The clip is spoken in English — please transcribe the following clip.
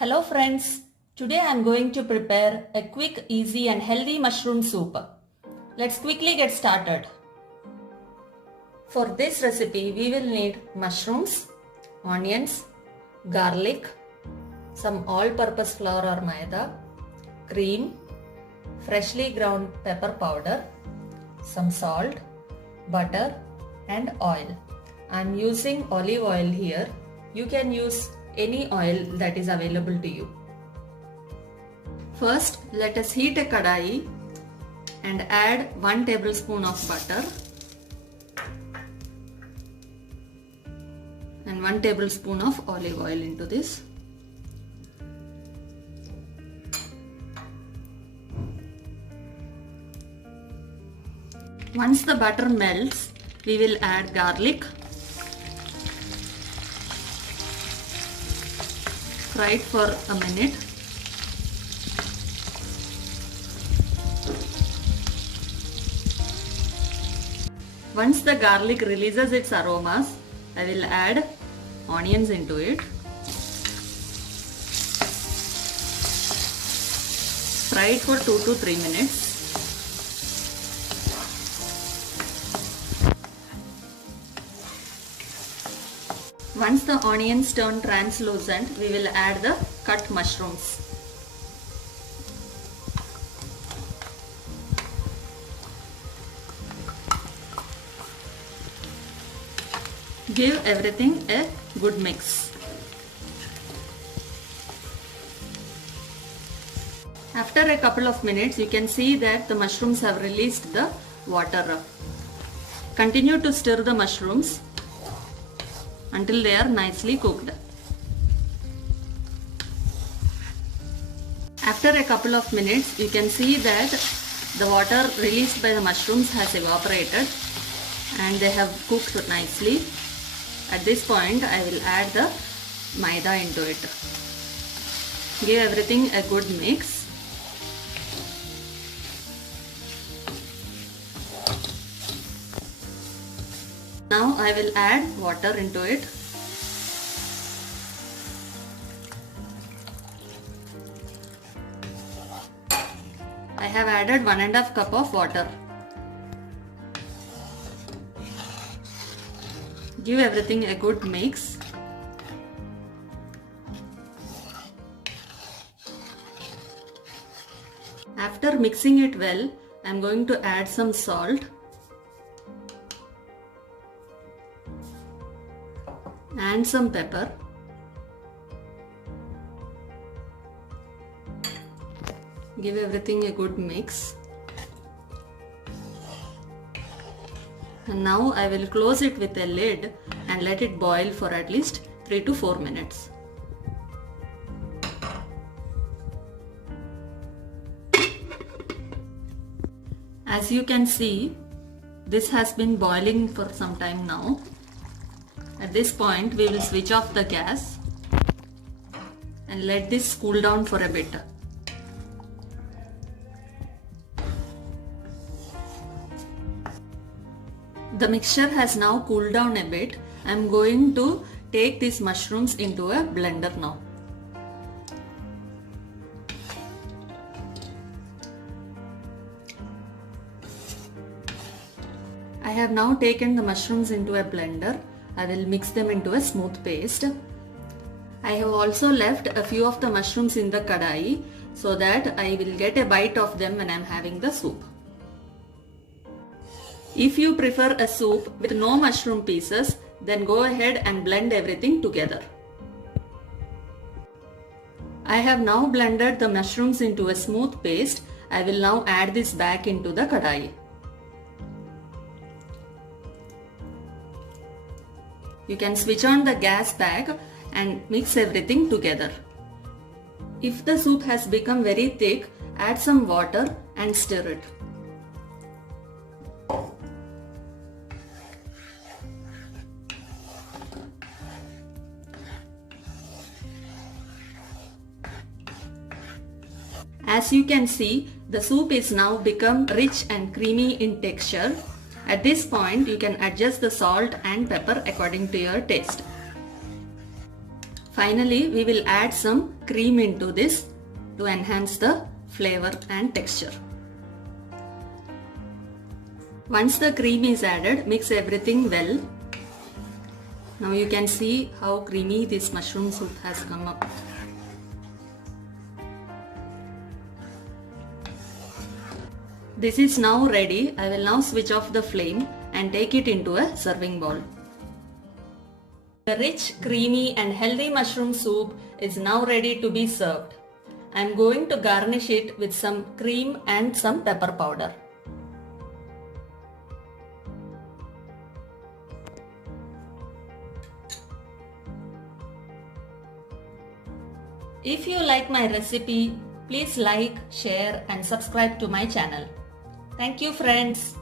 Hello friends, today I am going to prepare a quick, easy and healthy mushroom soup. Let's quickly get started. For this recipe we will need mushrooms, onions, garlic, some all-purpose flour or maida, cream, freshly ground pepper powder, some salt, butter and oil. I am using olive oil here. You can use any oil that is available to you. First, let us heat a kadai and add 1 tablespoon of butter and 1 tablespoon of olive oil into this. Once the butter melts, we will add garlic. Fry it for a minute. Once the garlic releases its aromas, I will add onions into it. Fry it for 2 to 3 minutes. Once the onions turn translucent, we will add the cut mushrooms. Give everything a good mix. After a couple of minutes, you can see that the mushrooms have released the water. Continue to stir the mushrooms until they are nicely cooked. After a couple of minutes, you can see that the water released by the mushrooms has evaporated and they have cooked nicely. At this point, I will add the maida into it. Give everything a good mix. Now I will add water into it. I have added 1½ cup of water. Give everything a good mix. After mixing it well, I am going to add some salt and some pepper. Give everything a good mix. And now I will close it with a lid and let it boil for at least 3 to 4 minutes. As you can see, this has been boiling for some time now. At this point, we will switch off the gas and let this cool down for a bit. The mixture has now cooled down a bit. I am going to take these mushrooms into a blender now. I have now taken the mushrooms into a blender. I will mix them into a smooth paste. I have also left a few of the mushrooms in the kadai so that I will get a bite of them when I am having the soup. If you prefer a soup with no mushroom pieces, then go ahead and blend everything together. I have now blended the mushrooms into a smooth paste. I will now add this back into the kadai. You can switch on the gas back and mix everything together. If the soup has become very thick, add some water and stir it. As you can see, the soup is now become rich and creamy in texture. At this point, you can adjust the salt and pepper according to your taste. Finally, we will add some cream into this to enhance the flavor and texture. Once the cream is added, mix everything well. Now you can see how creamy this mushroom soup has come up. This is now ready. I will now switch off the flame and take it into a serving bowl. The rich, creamy and healthy mushroom soup is now ready to be served. I am going to garnish it with some cream and some pepper powder. If you like my recipe, please like, share and subscribe to my channel. Thank you friends.